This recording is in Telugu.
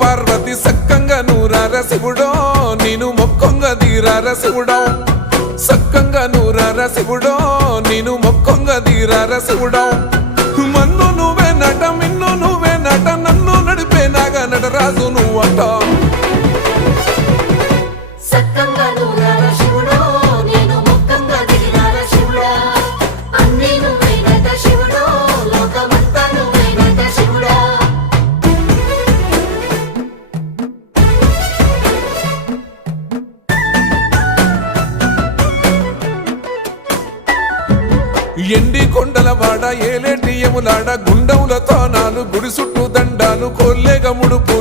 పార్వతి సక్కంగా నూరార శివుడో నేను మొక్కంగా తీరార శివుడో సక్కంగా నూరార శివుడో నేను మొక్కంగా తీరార శివుడో మన్ను నువ్వే నట మిన్ను నువ్వే నట నన్ను నడిపే నాగా నటరాజు నువ్వంట ఎండి కొండల వాడ ఏలేటి యములాడ గుండముల తానాలు గుడి చుట్టూ దండాలు కోల్లేగ ముడుపు